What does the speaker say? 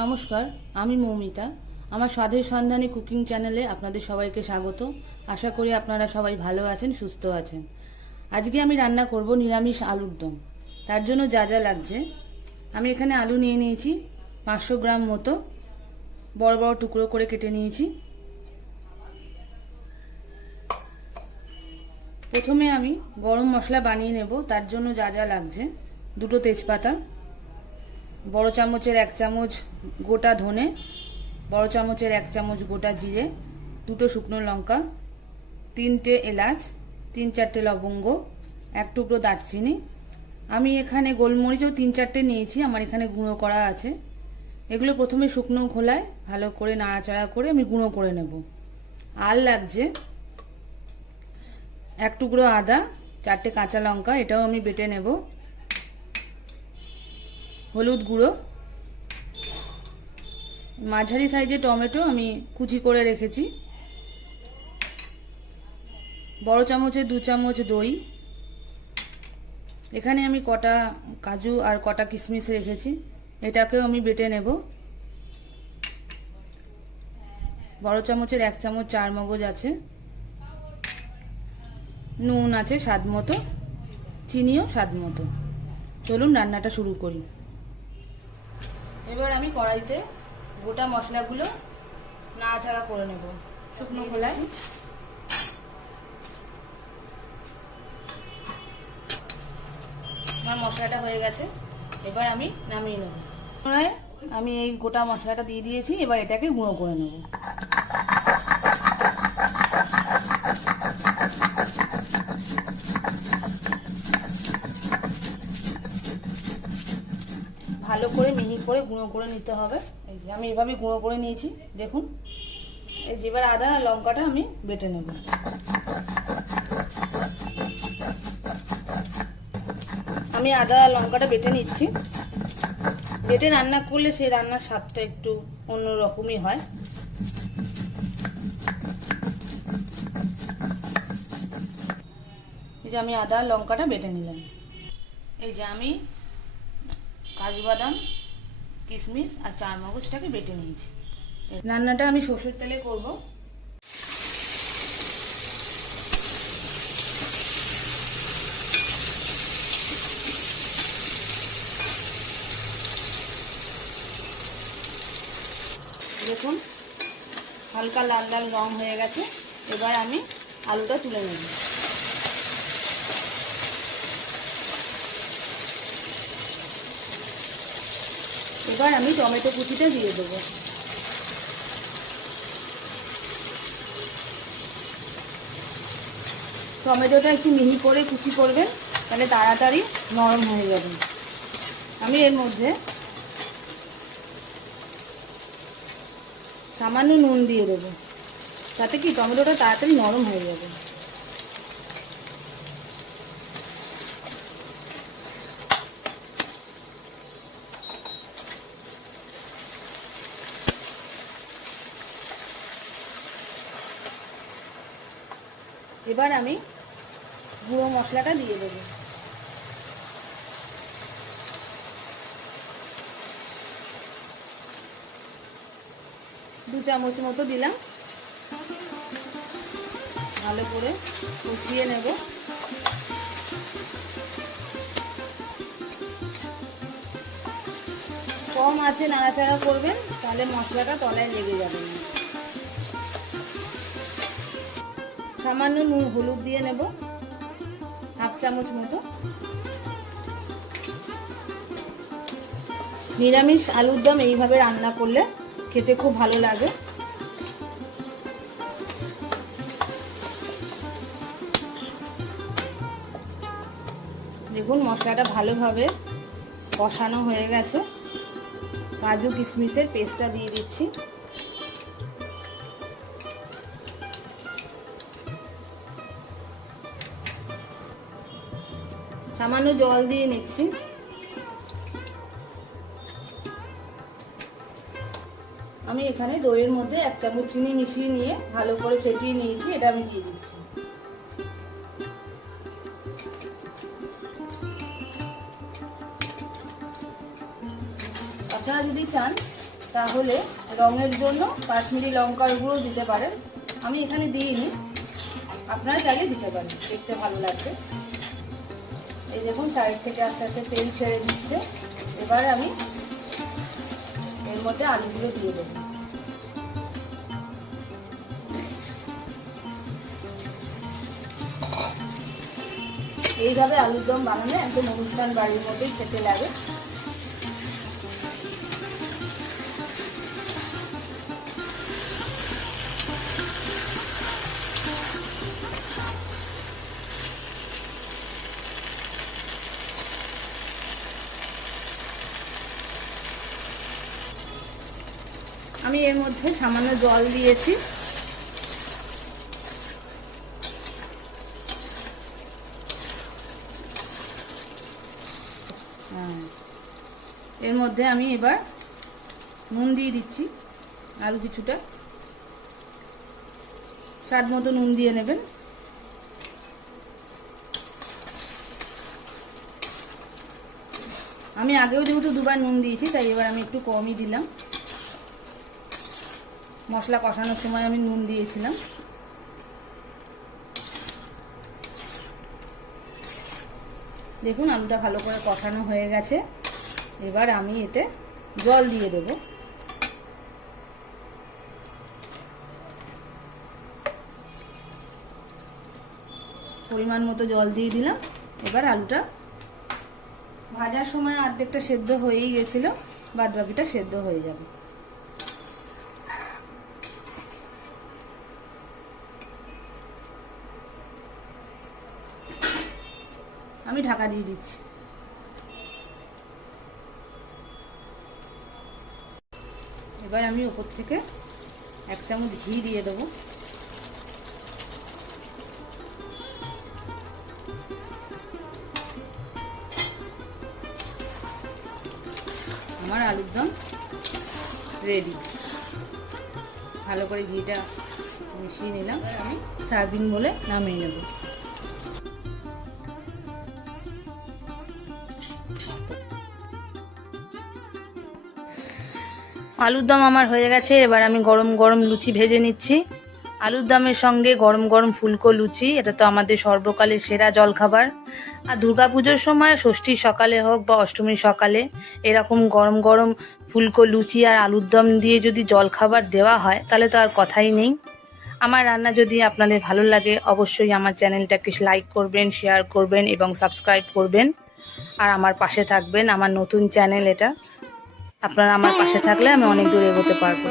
নমস্কার, আমি মৌমিতা। আমার স্বাদের সন্ধানী কুকিং চ্যানেলে আপনাদের সবাইকে স্বাগত। আশা করি আপনারা সবাই ভালো আছেন, সুস্থ আছেন। আজকে আমি রান্না করব নিরামিষ আলুর দম। তার জন্য যা যা লাগছে, আমি এখানে আলু নিয়ে নিয়েছি 500 গ্রাম মতো, বড় বড় টুকরো করে কেটে নিয়েছি। প্রথমে আমি গরম মশলা বানিয়ে নেব। তার জন্য যা যা লাগছে, দুটো তেজপাতা, বড় চামচের 1 চামচ গোটা ধনে, বড় চামচের 1 চামচ গোটা জিরে, দুটো শুকনো লঙ্কা, 3টে এলাচ, 3-4টে লবঙ্গ, 1 টুকরো দারচিনি। আমি এখানে গোলমরিচও 3-4টে নিয়েছি, আমার এখানে গুঁড়ো করা আছে। এগুলো প্রথমে শুকনো খোলায় ভালো করে নাড়াচাড়া করে আমি গুঁড়ো করে নেব। আর লাগছে 1 টুকরো আদা, 4টে কাঁচা লঙ্কা, এটাও আমি বেটে নেব। হলুদ গুঁড়ো, মাঝারি সাইজের টমেটো আমি কুচি করে রেখেছি। বড় চামচের 2 চামচ দই, এখানে আমি কটা কাজু আর কটা কিশমিশ রেখেছি, এটাকেও আমি বেটে নেব। বড় চামচের 1 চামচ চারমগজ আছে, নুন আছে স্বাদ মতো, চিনিও স্বাদ মতো। চলুন রান্নাটা শুরু করি। এবার আমি কড়াইতে গোটা মশলাগুলো নাড়াচাড়া করে নেব শুকনো খোলায়। আমার মশলাটা হয়ে গেছে, এবার আমি নামিয়ে নেব। আমি এই গোটা মশলাটা দিয়ে দিয়েছি, এবার এটাকে গুঁড়ো করে নেব। ভালো করে মিহি করে গুঁড়ো করে নিতে হবে। এই যে আমি এভাবে গুঁড়ো করে নিয়েছি, দেখুন। এই যে এবার আদা আর লঙ্কাটা আমি বেটে নেব। আমি আদা আর লঙ্কাটা বেটে নিচ্ছি। বেটে রান্না করলে সেই রান্নার স্বাদটা একটু অন্যরকমই হয়। এই যে আমি আদা আর লঙ্কাটা বেটে নিলাম। এই যে আমি কাজু বাদাম, কিশমিশ আর চারমগজটাকে বেটে নিয়েছি। রান্নাটা আমি সরষের তেলে করব। দেখুন হালকা লাল লাল রং হয়ে গেছে, এবার আমি আলুটা তুলে নেব। এবার আমি টমেটো কুচিটা দিয়ে দেবো। টমেটোটা একটু মিহি করে কুচি করবেন, তাহলে তাড়াতাড়ি নরম হয়ে যাবে। আমি এর মধ্যে সামান্য নুন দিয়ে দেবো, তাতে কি টমেটোটা তাড়াতাড়ি নরম হয়ে যাবে। এবার আমি গুঁড়ো মশলাটা দিয়ে দেবো। দু চামচ মতো দিলাম, ভালো করে কষিয়ে নেব। কম আছে নাড়াচাড়া করবেন, তাহলে মশলাটা তলায় লেগে যাবে না। সামান্য নুন হলুদ দিয়ে নেব, 1/2 চামচ মতো। নিরামিষ আলুর দম এইভাবে রান্না করলে খেতে খুব ভালো লাগে। দেখুন মশলাটা ভালোভাবে কষানো হয়ে গেছে। কাজু কিশমিশের পেস্টটা দিয়ে দিচ্ছি। সামান্য জল দিয়ে নিচ্ছি। আমি এখানে দইয়ের মধ্যে 1 চামচ চিনি মিশিয়ে নিয়ে ভালো করে ফেটিয়ে নিয়েছি, এটা আমি দিয়ে দিচ্ছি। আপনারা যদি চান তাহলে রঙের জন্য কাশ্মীরি লঙ্কার গুঁড়ো দিতে পারেন, আমি এখানে দিইনি, আপনারা চাইলে দিতে পারেন, দেখতে ভালো লাগবে। এই দেখুন সাইড থেকে আস্তে আস্তে তেল ছেড়ে দিচ্ছে। এবার আমি এর মধ্যে আলুগুলো দিয়ে দেবো। এইভাবে আলুর দম বানালে একদম অনুষ্ঠান বাড়ির মতোই খেতে লাগে। আমি এর মধ্যে সামান্য জল দিয়েছি। এর মধ্যে আমি এবার নুন দিয়ে দিচ্ছি, আরও কিছুটা, স্বাদ মতো নুন দিয়ে নেবেন। আমি আগেও যেহেতু দুবার নুন দিয়েছি তাই এবার আমি একটু কমই দিলাম। মশলা কষানোর সময় আমি নুন দিয়েছিলাম। দেখুন আলুটা ভালো করে কষানো হয়ে গেছে। এবার আমি এতে জল দিয়ে দেব। পরিমাণ মতো জল দিয়ে দিলাম। এবার আলুটা ভাজার সময় অর্ধেকটা সেদ্ধ হয়েই গেছিল, বাদ বাকিটা সেদ্ধ হয়ে যাবে। আমি ঢাকা দিয়ে দিচ্ছি। এবার আমি উপর থেকে 1 চামচ ঘি দিয়ে দেবো। আমার আলুর দম রেডি। ভালো করে ঘিটা মিশিয়ে নিলাম। আমি সার্ভিং বলে নামিয়ে নেব। আলুর দম আমার হয়ে গেছে। এবার আমি গরম গরম লুচি ভেজে নিচ্ছি। আলুর দমের সঙ্গে গরম গরম ফুলকো লুচি, এটা তো আমাদের সর্বকালের সেরা জলখাবার। আর দুর্গাপুজোর সময়, ষষ্ঠীর সকালে হোক বা অষ্টমীর সকালে, এরকম গরম গরম ফুলকো লুচি আর আলুর দম দিয়ে যদি জলখাবার দেওয়া হয় তাহলে তো আর কথাই নেই। আমার রান্না যদি আপনাদের ভালো লাগে অবশ্যই আমার চ্যানেলটাকে লাইক করবেন, শেয়ার করবেন এবং সাবস্ক্রাইব করবেন। আর আমার পাশে থাকবেন। আমার নতুন চ্যানেল এটা, আপনারা আমার পাশে থাকলে আমি অনেক দূর এগোতে পারবো।